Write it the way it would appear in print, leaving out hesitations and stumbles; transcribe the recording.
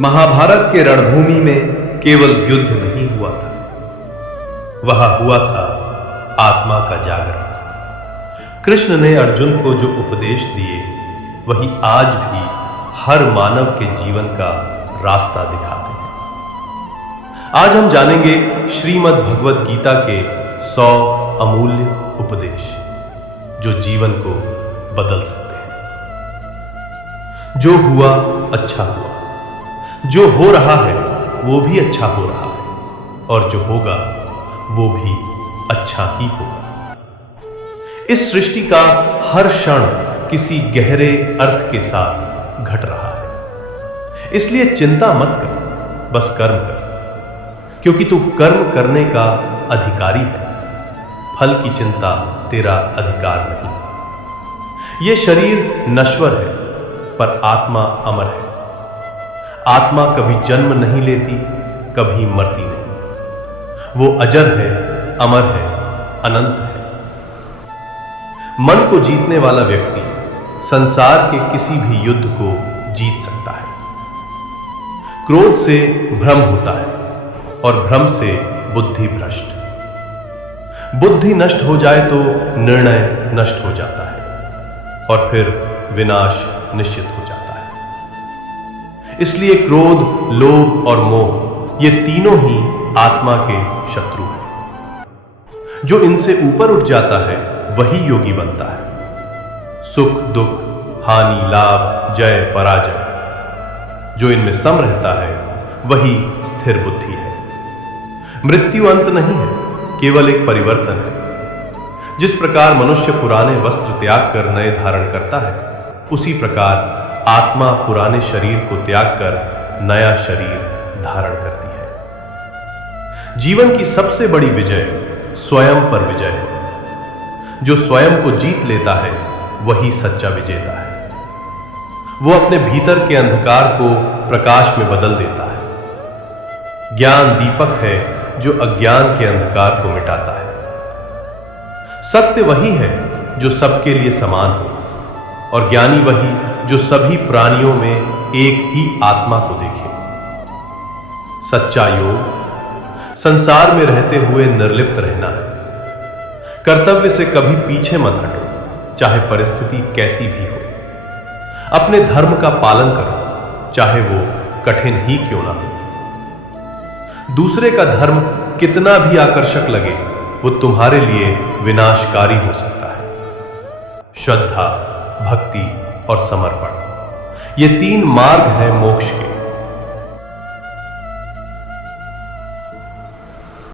महाभारत के रणभूमि में केवल युद्ध नहीं हुआ था, वहां हुआ था आत्मा का जागरण। कृष्ण ने अर्जुन को जो उपदेश दिए वही आज भी हर मानव के जीवन का रास्ता दिखाते हैं। आज हम जानेंगे श्रीमद् भगवद गीता के 100 अमूल्य उपदेश जो जीवन को बदल सकते हैं। जो हुआ अच्छा हुआ, जो हो रहा है वो भी अच्छा हो रहा है, और जो होगा वो भी अच्छा ही होगा। इस सृष्टि का हर क्षण किसी गहरे अर्थ के साथ घट रहा है, इसलिए चिंता मत कर, बस कर्म कर, क्योंकि तू कर्म करने का अधिकारी है। फल की चिंता तेरा अधिकार नहीं। यह शरीर नश्वर है पर आत्मा अमर है। आत्मा कभी जन्म नहीं लेती, कभी मरती नहीं। वो अजर है, अमर है, अनंत है। मन को जीतने वाला व्यक्ति संसार के किसी भी युद्ध को जीत सकता है। क्रोध से भ्रम होता है और भ्रम से बुद्धि भ्रष्ट। बुद्धि नष्ट हो जाए तो निर्णय नष्ट हो जाता है और फिर विनाश निश्चित हो जाता है। इसलिए क्रोध, लोभ और मोह ये तीनों ही आत्मा के शत्रु हैं। जो इनसे ऊपर उठ जाता है वही योगी बनता है। सुख दुख, हानि लाभ, जय पराजय, जो इनमें सम रहता है वही स्थिर बुद्धि है। मृत्यु अंत नहीं है, केवल एक परिवर्तन है। जिस प्रकार मनुष्य पुराने वस्त्र त्याग कर नए धारण करता है, उसी प्रकार आत्मा पुराने शरीर को त्याग कर नया शरीर धारण करती है। जीवन की सबसे बड़ी विजय स्वयं पर विजय है। जो स्वयं को जीत लेता है वही सच्चा विजेता है। वो अपने भीतर के अंधकार को प्रकाश में बदल देता है। ज्ञान दीपक है जो अज्ञान के अंधकार को मिटाता है। सत्य वही है जो सबके लिए समान हो, और ज्ञानी वही जो सभी प्राणियों में एक ही आत्मा को देखे। सच्चा योग संसार में रहते हुए निर्लिप्त रहना है। कर्तव्य से कभी पीछे मत हटो, चाहे परिस्थिति कैसी भी हो। अपने धर्म का पालन करो, चाहे वो कठिन ही क्यों ना हो। दूसरे का धर्म कितना भी आकर्षक लगे, वो तुम्हारे लिए विनाशकारी हो सकता है। श्रद्धा, भक्ति और समर्पण, ये 3 मार्ग हैं मोक्ष के।